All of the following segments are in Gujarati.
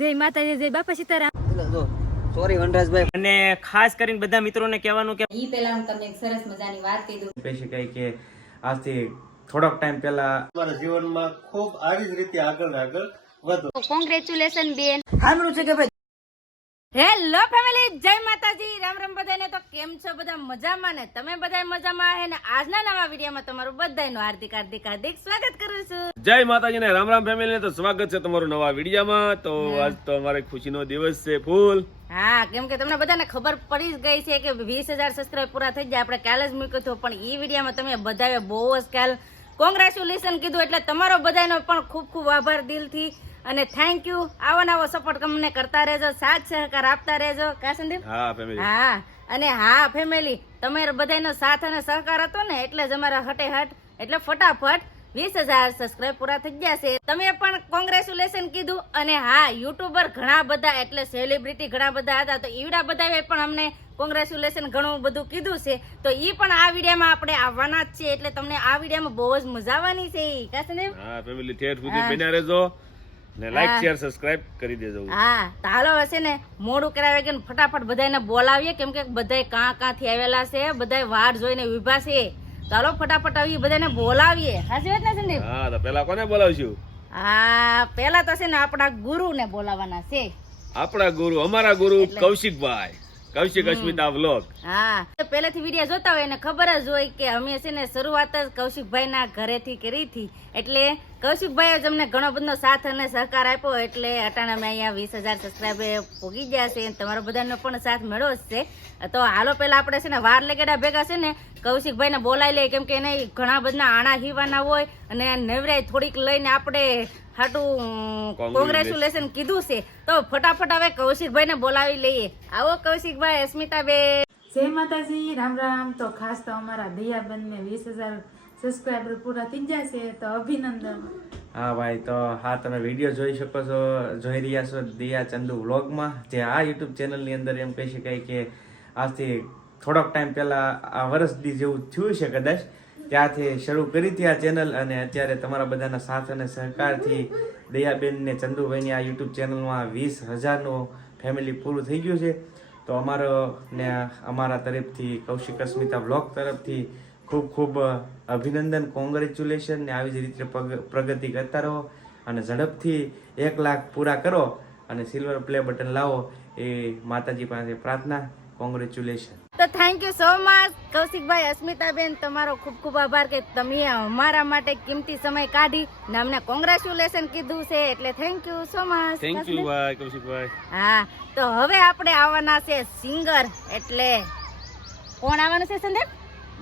જય માતાજી, જય બાપા સીતારામ. સોરી વનરાજભાઈ. અને ખાસ કરીને બધા મિત્રોને કહેવાનું કે ઈ પહેલા હું તમને એક સરસ મજાની વાત કહી દઉં. કહી શકાય કે આજથી થોડોક ટાઈમ પહેલા તમારા જીવનમાં ખૂબ આવી જ રીતે આગળ વધો. કોંગ્રેચ્યુલેશન બેન. સાંભળ્યું છે કે ભાઈ હેલો ફેમિલી, જય માતાજી, રામ રામ બધાને. તો કેમ છો બધા? મજામાં ને? તમે બધા મજામાં હે ને? આજના નવા વિડીયોમાં તમારું બધાનું હાર્દિક હાર્દિક હાર્દિક સ્વાગત કરું છું. જય માતાજી ને રામ રામ ફેમિલી. તો સ્વાગત છે તમારું નવા વિડીયોમાં. તો આજ તો અમારે ખુશીનો દિવસ છે ફૂલ. હા, કેમ કે તમને બધાને ખબર પડી જ ગઈ છે કે 20,000 સબસ્ક્રાઇબ પૂરા થઈ જાય. આપણે કાલે જ મૂક્યું હતું, પણ ઈ વિડીયોમાં તમે બધાએ બહુ જ કાલ કોંગ્રેચ્યુલેશન કીધું, એટલે તમારો બધાનો પણ ખૂબ ખૂબ આભાર દિલથી અને થેન્ક યુ. આવો નવો સપોર્ટ અમને કરતા રહેજો, સાથ સહકાર આપતા રહેજો. કા સંદીપ? હા ફેમિલી. હા, અને હા ફેમિલી, તમારો બધાનો સાથ અને સહકાર હતો ને, એટલે જ અમારા હટેહટ એટલે ફટાફટ 20,000 સબસ્ક્રાઇબ પૂરા થઈ ગયા છે. તમે પણ કોંગ્રેચ્યુલેશન કીધું. અને હા, યુટ્યુબર ઘણા બધા એટલે સેલિબ્રિટી ઘણા બધા હતા, તો ઈવડા બધાએ પણ અમને કોંગ્રેચ્યુલેશન ઘણું બધું કીધું છે. તો ઈ પણ આ વિડીયોમાં આપણે આવવાના જ છે, એટલે તમને આ વિડીયોમાં બહુ જ મજા આવવાની છે. કા સંદીપ? હા ફેમિલી, ઠેઠ સુધી બન્યા રહેજો ને લાઈક શેર સબસ્ક્રાઇબ કરી દેજો. હા, તો હાલો હશે ને મોડું કરાવે કે ફટાફટ બધાને બોલાવીએ, કેમ કે બધાય કાંથી આવેલા છે, બધાય વાટ જોઈને ઉભા છે. ચાલો ફટાફટ આવી બધાને બોલાવીએ. હાચી વાત ને સંદીપ? હા, તો પેલા કોને બોલાવશું? હા, પેલા તો છે ને આપણા ગુરુને બોલાવવાના છે. આપણા ગુરુ, અમારા ગુરુ કૌશિકભાઈ, કૌશિક અસ્મિતા વ્લોગ. હા, પહેલેથી વિડીયો જોતા હોય એને ખબર જ હોય કે અમે છે ને શરૂઆત જ કૌશિકભાઈના ઘરેથી કરી હતી, એટલે કૌશિકભાઈએ જ અમને ઘણો બધો સાથ અને સહકાર આપ્યો, એટલે અટાણે અમે અહીંયા 20,000 સબસ્ક્રાઇબર પોગી ગયા છે. તમારો બધાનો પણ સાથ મળ્યો જ છે. તો હાલો પેલા આપણે છે ને વાર લેગેડા ભેગા છે ને કૌશિકભાઈને બોલાવી લઈએ, કેમ કે એને ઘણા બધા આણા હીવાના હોય અને નવરાઈ થોડીક લઈને આપણે હાટું કોંગ્રેચ્યુલેશન કીધું છે. તો ફટાફટ હવે કૌશિકભાઈને બોલાવી લઈએ. આવો કૌશિકભાઈ, અસ્મિતાબેન. જય માતાજી, રામ રામ. તો ખાસ તો અમારા દયાબેન ને 20,000 સબસ્ક્રાઇબર પૂરા થઈ જશે, તો અભિનંદન. હા ભાઈ, તો હા તમે વિડીયો જોઈ શકો છો, જોઈ રહ્યા છો દિયા ચંદુ વ્લોગમાં, જે આ યુટ્યુબ ચેનલની અંદર એમ કહી શકાય કે આજથી થોડોક ટાઈમ પહેલા આ વર્ષથી જેવું થયું છે કદાચ, ત્યાંથી શરૂ કરી હતી આ ચેનલ. અને અત્યારે તમારા બધાના સાથ અને સહકારથી દયાબેન ને ચંદુભાઈની આ યુટ્યુબ ચેનલમાં 20,000નું ફેમિલી પૂરું થઈ ગયું છે. તો અમારો ને અમારા તરફથી કૌશિક અસ્મિતા વ્લોગ તરફથી ખૂબ ખૂબ અભિનંદન, કોંગ્રેચ્યુલેશન. ને આવી જ રીતે પ્રગતિ કરતા રહો અને ઝડપથી 1 લાખ પૂરા કરો અને સિલ્વર પ્લે બટન લાવો, એ માતાજી પાસે પ્રાર્થના. કોંગ્રેચ્યુલેશન. તો thank you so much Kaushikbhai, Asmitaben, તમારો ખૂબ ખૂબ આભાર કે તમે અમારા માટે કિંમતી સમય કાઢી ને અમને કોંગ્રેચ્યુલેશન કીધું છે, એટલે thank you so much. Thank you ભાઈ કૌશિકભાઈ. હા, તો હવે આપણે આવવાના છે સિંગર, એટલે કોણ આવવાનું છે સંદીપ?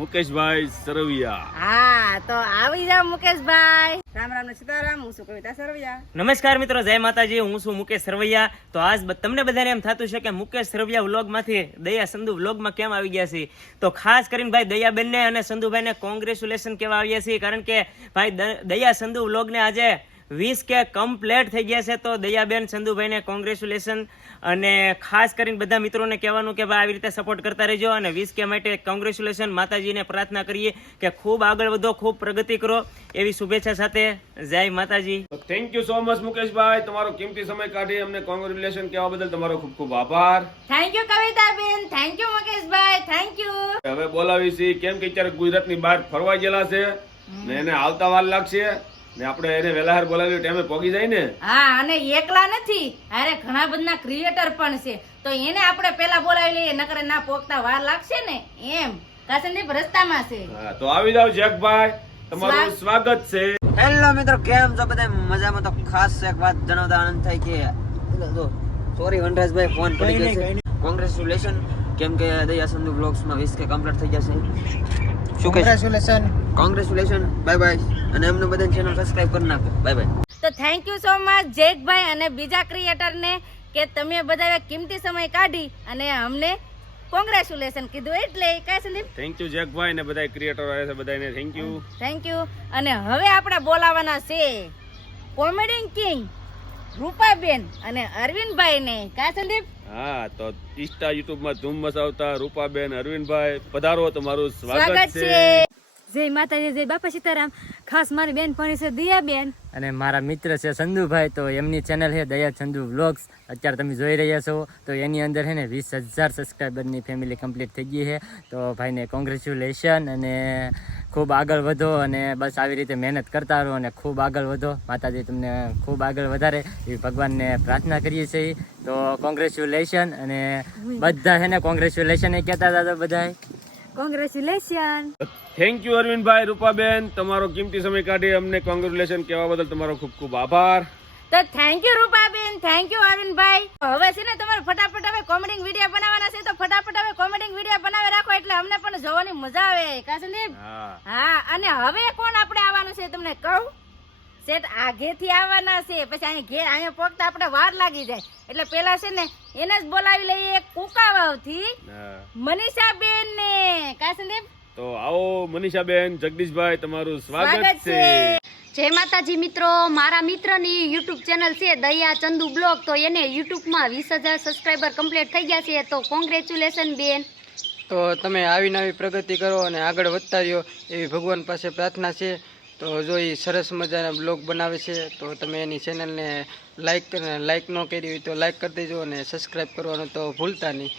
મુકેશભાઈ સરવૈયા. હા, તો આવી જાવ મુકેશભાઈ. રામ રામ ને સીતારામ. હું છું કવિતા સરવૈયા. નમસ્કાર મિત્રો, જય માતાજી. હું છું મુકેશ સરવૈયા. તો આજ તમને બધાને એમ થતું છે કે મુકેશ સરવૈયા વ્લોગમાંથી દયા સંધુ વ્લોગમાં કેમ આવી ગયા છે? તો ખાસ કરીને ભાઈ દયાબેનને અને સંધુભાઈને કોંગ્રેચ્યુલેશન કહેવા આવ્યા છીએ, કારણ કે ભાઈ દયા સંધુ વ્લોગને આજે 20K કમ્પ્લીટ થઈ ગયા છે. તો દયાબેન, સંધુભાઈને કોંગ્રેચ્યુલેશન. અને ખાસ કરીને બધા મિત્રોને કહેવાનું કે ભાઈ આવી રીતે સપોર્ટ કરતા રહેજો અને 20K માટે કોંગ્રેચ્યુલેશન. માતાજીને પ્રાર્થના કરીએ કે ખૂબ આગળ વધો, ખૂબ પ્રગતિ કરો, એવી શુભેચ્છા સાથે જય માતાજી. થેન્ક યુ સો મચ મુકેશભાઈ, તમારો કિંમતી સમય કાઢી અમને કોંગ્રેચ્યુલેશન કહેવા બદલ તમારો ખૂબ ખૂબ આભાર. Thank you કવિતાબેન, thank you Mukeshbhai, thank you. હવે બોલાવી છીએ, કેમ કે અત્યારે ગુજરાતની બહાર ફરવા ગયેલા છે ને એને આવતા વાર લાગશે ને આપણે એને વેલાહાર બોલાવી ટાઈમે પહોંચી જાય ને. હા, અને એકલા નથી, અરે ઘણા બધા ક્રિએટર પણ છે, તો એને આપણે પેલા બોલાવી લઈએ, નકર ના પોગતા વાર લાગશે ને એમ. કાસંદીપ રસ્તામાં છે. હા, તો આવી જાવ જેકભાઈ, તમારું સ્વાગત છે. હેલો મિત્રો, કેમ છો બધા? મજામાં? તો ખાસ એક વાત જણાવતા આનંદ થાય કે સોરી વનરાજભાઈ, ફોન પડી ગયો છે. કોંગ્રેચ્યુલેશન, કેમ કે દયા સંધુ વ્લોગ્સમાં 20K કમ્પ્લીટ થઈ જશે. કોંગ્રેચ્યુલેશન. કોંગ્રેચ્યુલેશન. Bye bye. અને એમને બધાની ચેનલ સબસ્ક્રાઇબ કરી નાખો. Bye bye. તો થેન્ક યુ સો મચ જેકભાઈ અને બીજા ક્રિએટરને કે તમે બધાએ કિંમતી સમય કાઢી અને અમને કોંગ્રેચ્યુલેશન કીધું, એટલે કઈ સંદીપ? થેન્ક યુ જેકભાઈ ને બધા ક્રિએટર આવે છે, બધાને થેન્ક યુ. Thank you. અને હવે આપણે બોલાવાના છે કોમેડી કિંગ રૂપાબેન અને અરવિંદભાઈ ને. કા સંદીપ? હા, તો ઇન્સ્ટા યુટ્યુબ માં ધૂમ મચાવતા રૂપાબેન, અરવિંદભાઈ, પધારો, તમારું સ્વાગત છે. જય માતાજી, જય બાપા સીતારામ. ખાસ મારી બેન પણ છે દયાબેન, અને મારા મિત્ર છે સંધુભાઈ. તો એમની ચેનલ છે દયા ચંદુ વ્લોગ્સ. અત્યારે તમે જોઈ રહ્યા છો તો એની અંદર છે ને 20,000 સબસ્ક્રાઈબરની ફેમિલી કમ્પ્લીટ થઈ ગઈ છે. તો ભાઈને કોંગ્રેચ્યુલેશન અને ખૂબ આગળ વધો અને બસ આવી રીતે મહેનત કરતા રહો અને ખૂબ આગળ વધો. માતાજી તમને ખૂબ આગળ વધારે એવી ભગવાનને પ્રાર્થના કરીએ છીએ. તો કોંગ્રેચ્યુલેશન. અને બધા છે ને કોંગ્રેચ્યુલેશન એ કહેતા હતા તો બધાય congratulation. Thank you Arvindbhai, Rupaben, તમારો કિંમતી સમય કાઢી અમને કોંગ્રેચ્યુલેશન કહેવા બદલ તમારો ખૂબ ખૂબ આભાર. તો thank you Rupaben, thank you Arvindbhai. હવે છે ને તમારે ફટાફટ હવે કોમેડી વિડીયો બનાવવાના છે, તો ફટાફટ હવે કોમેડી વિડીયો બનાવી રાખો એટલે અમને પણ જોવાની મજા આવે. કા સંદીપ? હા. અને હવે કોણ આપણે આવવાનું છે તમને કહું? સેટ આગેથી આવવાના છે, પછી અહીંયા પહોંચતા આપણે વાર લાગી જાય એટલે પેલા છે ને એને જ બોલાવી લઈએ કુકાવાવથી મનીષાબેન ને. કા સંદીપ? તો આવો મનીષાબેન, જગદીશભાઈ, તમારું સ્વાગત છે. જય માતાજી મિત્રો, મારા મિત્રની યુટ્યુબ ચેનલ છે દયા ચંદુ બ્લોગ. તો એને યુટ્યુબમાં 20,000 સબસ્ક્રાઈબર કમ્પ્લીટ થઈ ગયા છે. તો કોંગ્રેચ્યુલેશન બેન. તો તમે આવીને આવી પ્રગતિ કરો અને આગળ વધતા રહ્યો એવી ભગવાન પાસે પ્રાર્થના છે. તો જો એ સરસ મજાના બ્લોગ બનાવે છે તો તમે એની ચેનલને લાઈક ન કરી હોય તો લાઈક કરી દેજો અને સબસ્ક્રાઈબ કરવાનું તો ભૂલતા નહીં.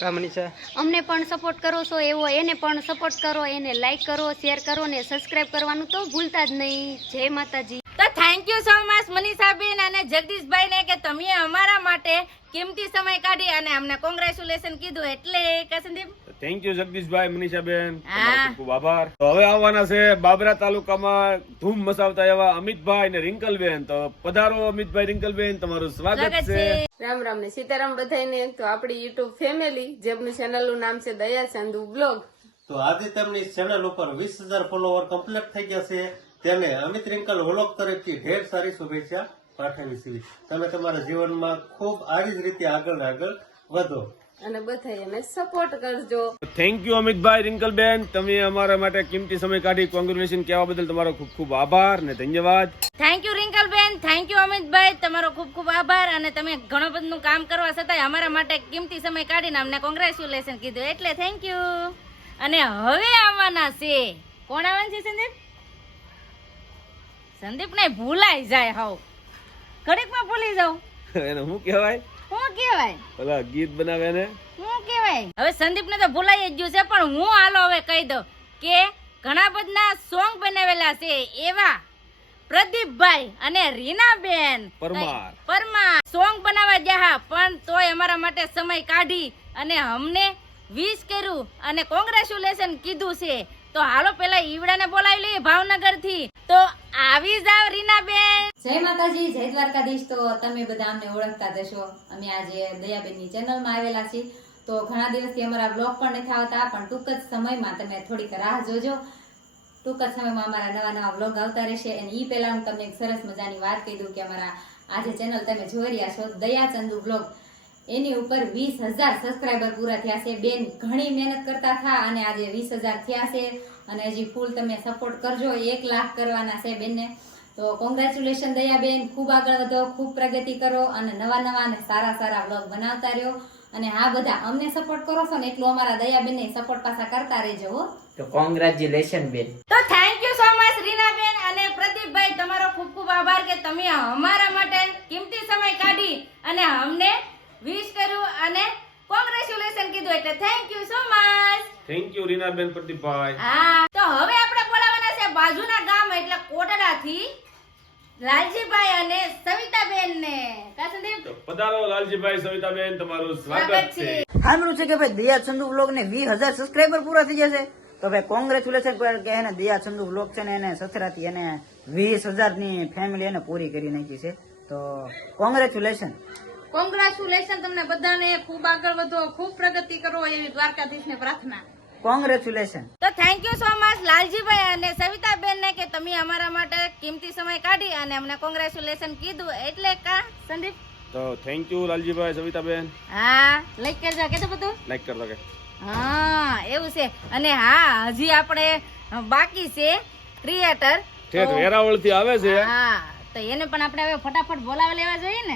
કા મનીષા? અમને પણ સપોર્ટ કરો છો એવો એને પણ સપોર્ટ કરો, એને લાઈક કરો, શેર કરો ને સબસ્ક્રાઈબ કરવાનું તો ભૂલતા જ નહીં. જય માતાજી. તો થેન્ક યુ સો મચ મનીષાબેન અને જગદીશભાઈ ને કે તમે અમારા માટે કિંમતી સમય કાઢી અને અમને કોંગ્રેચ્યુલેશન કીધું એટલે. કા સંદીપ? થેન્ક યુ જગદીશભાઈ, મનીષાબેન, તમારો ખૂબ આભાર. તો હવે આવવાના છે બાબરા તાલુકામાં ધૂમ મચાવતા એવા અમિતભાઈ ને રિંકલબેન. તો પધારો અમિતભાઈ, રિંકલબેન, તમારું સ્વાગત છે. રામ રામ ને સીતારામ બધાને. તો આપણી યુટ્યુબ ફેમિલી જેમનું ચેનલનું નામ છે દયા ચંદુ બ્લોગ. તો આજે તેમની ચેનલ ઉપર 20,000 ફોલોવર કમ્પ્લીટ થઈ ગયા છે. તેને અમિત રિંકલ વ્લોગ તરફથી ઢેર સારી શુભેચ્છા પાઠવી છે. તમે તમારા જીવનમાં ખૂબ આવી જ રીતે આગળ વધો અને બધા એને સપોર્ટ કરજો. થેન્ક યુ અમિતભાઈ, રિંકલબેન, તમે અમારા માટે કિંમતી સમય કાઢી કોંગ્રેચ્યુલેશન કહેવા બદલ તમારો ખૂબ ખૂબ આભાર અને ધન્યવાદ. Thank you રિંકલબેન, thank you Amitbhai, તમારો ખૂબ ખૂબ આભાર. અને તમે ઘણું બધું કામ કરવા છતાંય અમારા માટે કિંમતી સમય કાઢીને અમને કોંગ્રેચ્યુલેશન કીધું એટલે થેન્ક યુ. અને હવે આવવાના છે કોણ આવવાનું છે? સંદીપ? સંદીપ ને ભૂલાઈ જાય હાવ ઘડીકમાં ભૂલી જાવ. એને શું કહેવાય? શું કહેવાય? ઓલા ગીત બનાવે ને શું કહેવાય? હવે સંદીપ ને તો ભૂલાઈ જ ગયું છે પણ હું હાલો હવે કહી દઉં કે ઘણા બધા સોંગ બનાવેલા છે એવા પ્રદીપભાઈ અને રીનાબેન પરમાર સોંગ બનાવવા ગયા પણ તોય અમારા માટે સમય કાઢી અને અમને વિશ કર્યું અને કોંગ્રેચ્યુલેશન કીધું છે. તો હાલો પેલા ઈવડાને બોલાવી લઈએ ભાવનગર થી. તો આવી જાવ રીનાબેન. જય માતાજી, જય દ્વારકાધીશ. તો તમે બધા અમને ઓળખતા જશો. અમે આજે દયાબેનની ચેનલમાં આવેલા છીએ. તો ઘણા દિવસથી અમારા બ્લોગ પણ નથી આવતા પણ ટૂંક જ સમયમાં તમે થોડીક રાહ જોજો. ટૂંક જ સમયમાં અમારા નવા બ્લોગ આવતા રહેશે. અને એ પહેલા હું તમને એક સરસ મજાની વાત કહી દઉં કે અમારા આજે ચેનલ તમે જોઈ રહ્યા છો દયા ચંદુ બ્લોગ, એની ઉપર 20,000 સબસ્ક્રાઈબર પૂરા થયા છે. બેન ઘણી મહેનત કરતા હતા અને આજે 20,000 થયા છે અને હજી ફૂલ તમે સપોર્ટ કરજો. 1 લાખ કરવાના છે બેનને. તો કોંગ્રેચ્યુલેશન દયાબેન, ખૂબ આગળ વધો, ખૂબ પ્રગતિ કરો અને નવા અને સારા વ્લોગ બનાવતા રહ્યો. અને આ બધા અમને સપોર્ટ કરો છો ને એટલું અમારા દયાબેનને સપોર્ટ પાછા કરતા રહેજો. તો કોંગ્રેચ્યુલેશન બેન. તો thank you so much Reenaben અને પ્રદીપભાઈ, તમારો ખૂબ ખૂબ આભાર કે તમે અમારા માટે કિંમતી સમય કાઢી અને અમને વિશ કર્યું અને કોંગ્રેચ્યુલેશન કીધું એટલે thank you so much. Thank you રીનાબેન, પ્રદીપભાઈ. હા, તો હવે આપણે બોલાવવાના છે બાજુના ગામ એટલે કોટડાથી લાલજીભાઈ અને સવિતાબેન ને. કા સંદીપ? તો પધારો લાલજીભાઈ, સવિતાબેન, તમારું સ્વાગત છે. સાંભળ્યું છે કે ભાઈ દયા ચંદુ વ્લોગ ને 20,000 સબસ્ક્રાઈબર પૂરા થઈ ગયા છે. તો ભાઈ કોંગ્રેચ્યુલેશન કે એને દયા ચંદુ વ્લોગ છે ને એને સસરાથી એને 20,000 ની ફેમિલી એને પૂરી કરી નાખી છે. તો કોંગ્રેચ્યુલેશન. કોંગ્રેચ્યુલેશન તમને બધાને. ખૂબ આગળ વધો, ખૂબ પ્રગતિ કરો એવી દ્વારકાધીશને પ્રાર્થના. કોંગ્રેચ્યુલેશન. તો thank you so much Laljibhai અને સવિતાબેન ને કે તમે અમારા માટે કિંમતી સમય કાઢી અને અમને કોંગ્રેચ્યુલેશન કીધું એટલે. કા સંદીપ? તો થેન્ક યુ લાલજીભાઈ, સવિતાબેન. હા, લાઈક કરજો કે તો બધું લાઈક કરજો કે. હા એવું છે. અને હા હજી આપણે બાકી છે ક્રિએટર વેરાવળ થી આવે છે. હા, તો એને પણ આપણે હવે ફટાફટ બોલાવી લેવા જોઈએ ને.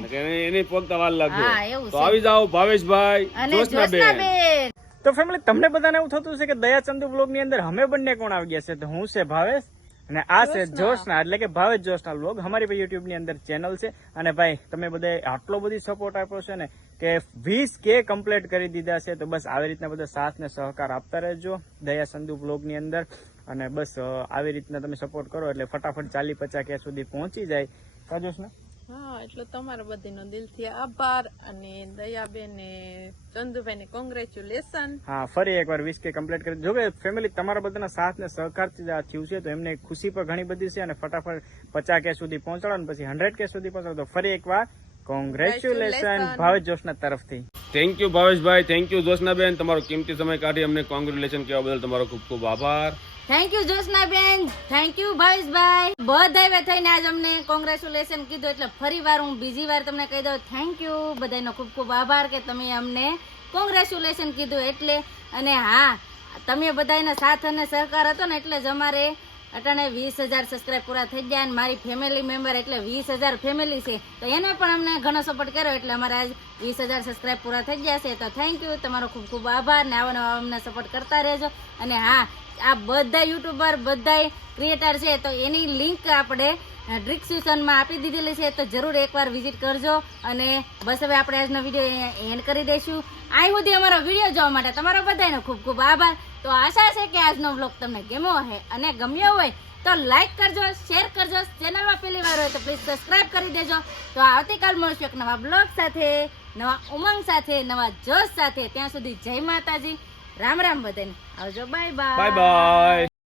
એની પોગતા વાર લાગે. હા એવું તો આવી જાઓ ભાવેશભાઈ અને જોશનાબેન. તો ફેમિલી તમને બધાને એવું થતું છે કે દયા ચંદુ બ્લોગ ની અંદર અમે બંને કોણ આવી ગયા છે, તો હું છે ભાવેશ અને આ છે જોશના, એટલે કે ભાવેશ જોશના બ્લોગ. અમારી ભાઈ યુટ્યુબ ની અંદર ચેનલ છે. અને ભાઈ તમે બધા આટલો બધી સપોર્ટ આપ્યો છે ને કે 20K કમ્પ્લીટ કરી દીધા છે. તો બસ આવી રીતના બધા સાથ ને સહકાર આપતા રહેજો દયા ચંદુ બ્લોગ ની અંદર. અને બસ આવી રીતના તમે સપોર્ટ કરો એટલે ફટાફટ 40-50K સુધી પહોંચી જાય. કાજોશ ને હા, એટલે તમારા બધાનો દિલથી આભાર અને દયાબેન ને ચંદુભાઈ ને કોંગ્રેચ્યુલેશન. હા, ફરી એકવાર 20K કમ્પ્લીટ કરી. જો કે ફેમિલી તમારા બધાના સાથ ને સહકારથી આ થયું છે, તો એમને ખુશી પણ ઘણી બધી છે. અને ફટાફટ 50K સુધી પહોંચાડો ને પછી 100K સુધી પહોંચાડો. તો ફરી એકવાર કોંગ્રેચ્યુલેશન ભાવેશ જોશના તરફથી. થેન્ક યુ ભાવેશભાઈ, થેન્ક યુ જોશનાબેન, તમારો કિંમતી સમય કાઢી અમને કોંગ્રેચ્યુલેશન કહેવા બદલ તમારો ખૂબ ખૂબ આભાર. થેન્ક યુ જોશનાબેન, થેન્ક યુ ભાવેશભાઈ. બધાએ થઈને આજ અમને કોંગ્રેચ્યુલેશન કીધું એટલે ફરી વાર હું બીજી વાર તમને કહી દઉં થેન્ક યુ. બધાનો ખૂબ ખૂબ આભાર કે તમે અમને કોંગ્રેચ્યુલેશન કીધું એટલે. અને હા, તમે બધાના સાથ અને સહકાર હતો ને એટલે જ અમારે અટાણે 20,000 સબસ્ક્રાઇબ પૂરા થઈ ગયા. અને મારી ફેમિલી મેમ્બર એટલે 20,000 ફેમિલી છે, તો એને પણ અમને ઘણો સપોર્ટ કર્યો એટલે અમારે આજ 20,000 સબસ્ક્રાઇબ પૂરા થઈ ગયા છે. તો થેન્ક યુ, તમારો ખૂબ ખૂબ આભાર ને આવા નવા અમને સપોર્ટ કરતા રહેજો. અને હા, આ બધા યુટ્યુબર બધા ક્રિએટર છે તો એની લિંક આપણે ડિસ્ક્રિપ્શનમાં આપી દીધેલી છે, તો જરૂર એકવાર વિઝિટ કરજો. અને બસ હવે આપણે આજનો વિડીયો એન્ડ કરી દઈશું. આ સુધી અમારો વિડીયો જોવા માટે તમારો બધાનો ખૂબ ખૂબ આભાર. તો આશા છે કે આજનો વ્લોગ તમને ગમ્યો હશે અને ગમ્યો હોય તો લાઈક કરજો, શેર કરજો. ચેનલમાં પહેલી વાર હોય તો પ્લીઝ સબસ્ક્રાઇબ કરી દેજો. તો આવતીકાલ મળશું એક નવા બ્લોગ સાથે, નવા ઉમંગ સાથે, નવા જોશ સાથે. ત્યાં સુધી જય માતાજી, રામ રામ બધાને. આવજો, બાય બાય. Bye bye.